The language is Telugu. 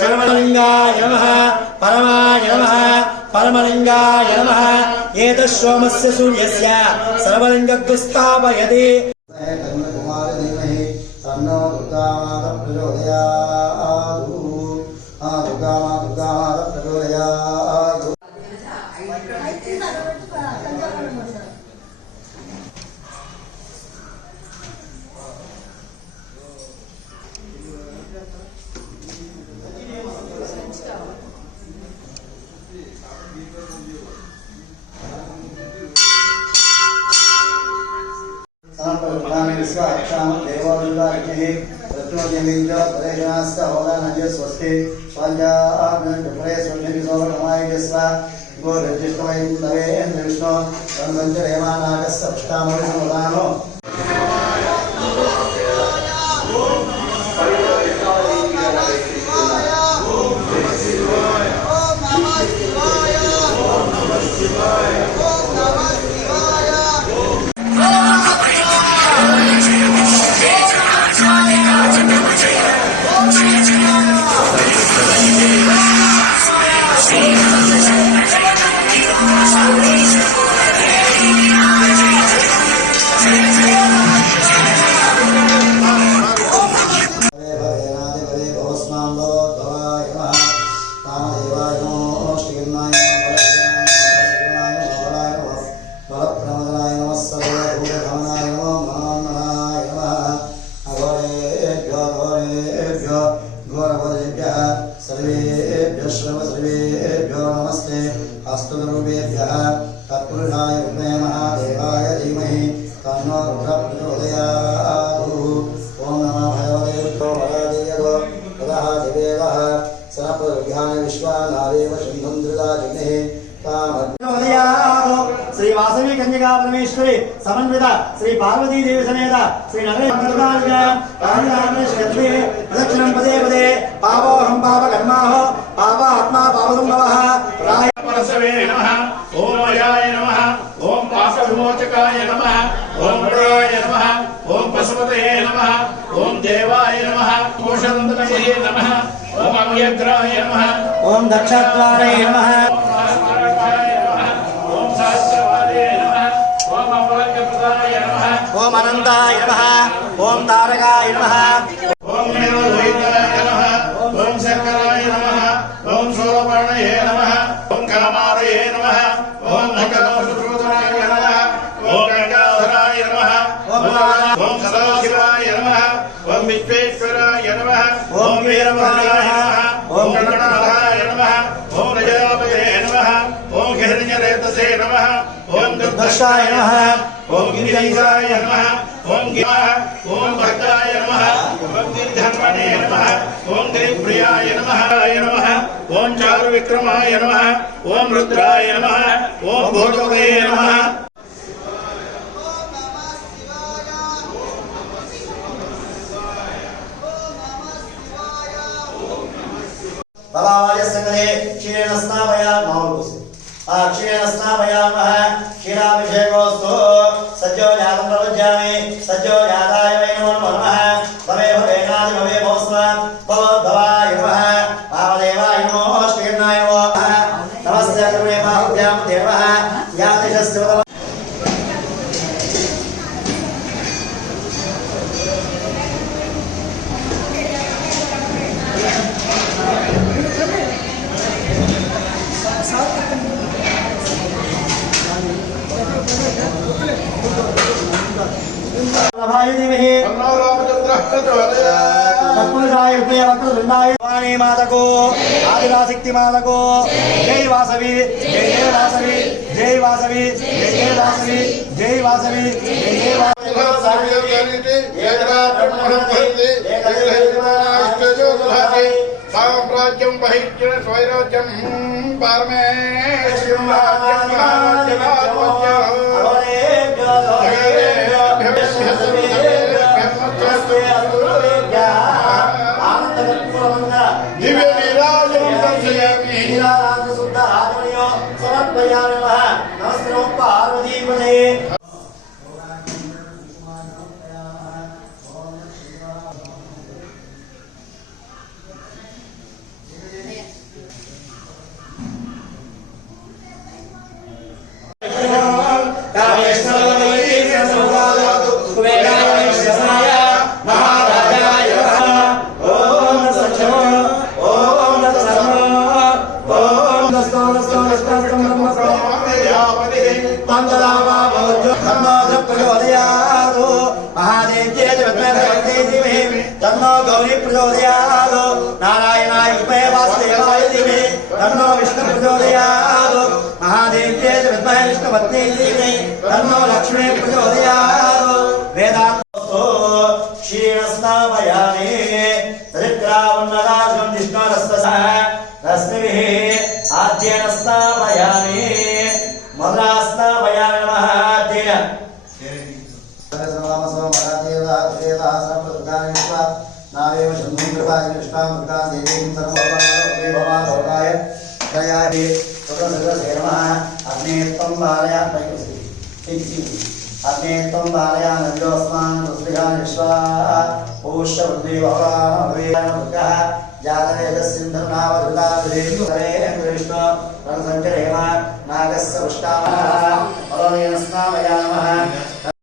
శర్వలింగాయ నమ. పరమాయ నమ. పరమలింగాయ నమ. ఏతశ్వమస్య సూర్యస్య. సర్వలింగగ్గు స్థాపయతి ప్రచోదయా प्रधामेश्वर अक्षाम देवरुद्राज्ञे रत्नोजलिंग परेशनास्त होदा नज स्वस्ति पंजाग्नपुरे स्वनिशोभनमाय स्वा गो भवस्मान्दो भवाय नमः సమన్విత శ్రీ పార్వతీ దేవి సమేత శ్రీ నగరే ప్రదక్షిణం పదే పదే. పాపోహం పాప కర్మాహో. పాప ఆత్మా పాపసంభవ రాయ పరసవే నమః. ఓం అయాయ నమః. ఓం పాపవిమోచకాయ నమః. ఓం గురాయ నమః. ఓం పశుపతయే నమః. ఓం దేవాయ నమః. కోశనందనయే నమః. ఓం అవ్యగ్రాయ నమః. ఓం దక్షద్వారే నమః. అనంతాయ నమః ఓం తారకాయ నమః ఓం నమః ఓం శంకరాయ నమః ఓం శూలపర్ణయే నమః ఓం కామారయే నమః ఓం నకలసుత్రోదరాయ నమః ఓం గంగాధరాయ నమః ఓం సదాశివాయ నమః ఓం విశ్వేశ్వరాయ నమః ఓం వీరభద్రాయ నమః ఓం గణనాథాయ నమః ఓం ప్రజాపతే నమః ఓం హిరణ్యరేతసే నమః ఓం దక్షాయ నమః ఓం గిరిజాయ నమః ओम भक्ताय नमः। ओम गिरिधर्मणे नमः। ओम गिरिप्रियाय नमः। नमः ओम चारु विक्रमाय नमः। ओम रुद्राय नमः। ओम भोजोगे नमः। भवाय संगले क्षीरेण स्नापयामः। क्षीरेण स्नापयामः। सज्जो जातं प्रपञ्चामि सज्जो जाताय वै नमो नमः भवे भवेनादि भवे भवस्म भवद्भवाय नमः वामदेवाय नमो श्रीर्णाय नमः नमस्ते गुरुवे बाहुभ्यां देवः यातिशस्ति वाणी माता को जय वासवी जय जय वासवी जय वासवी जय जय वासवी जय वासवी जय जय वासवी साम्राज्यम स्वैराज्यम परमेश्वरम श्रीमते Dame పంచరామా భవత్యో తన్నో ప్రచోదయాదు మహాదేవ్యే విద్మహే ధీమహి తన్నో గౌరీ ప్రచోదయాదు నారాయణాయ విద్మహే వాసుదేవాయ ధీమహి తన్నో విష్ణు ప్రచోదయాదు మహాదేవ్యే విద్మహే విష్ణుపత్ని తన్నో లక్ష్మీ ప్రచోదయాదు వేదాంతో క్షీణస్నామయామి విష్ణురస్త రశ్మిభిः देवाय कृष्णामृता देवीं सर्वभवाय भवाय दयाभि स्वतसृगसे नमः अग्ने त्वं वारया अग्ने त्वं वारया नन्दोऽस्मान् पृथ्व्या विश्वाः पूष्यपृथ्वी भवानभवेदः जातवेदस्सिन्धुनावधृताभिष्णुसरेन्द्रविष्णुरणसञ्चरेम नागस्य पुष्टामः पदमेन स्नामयामः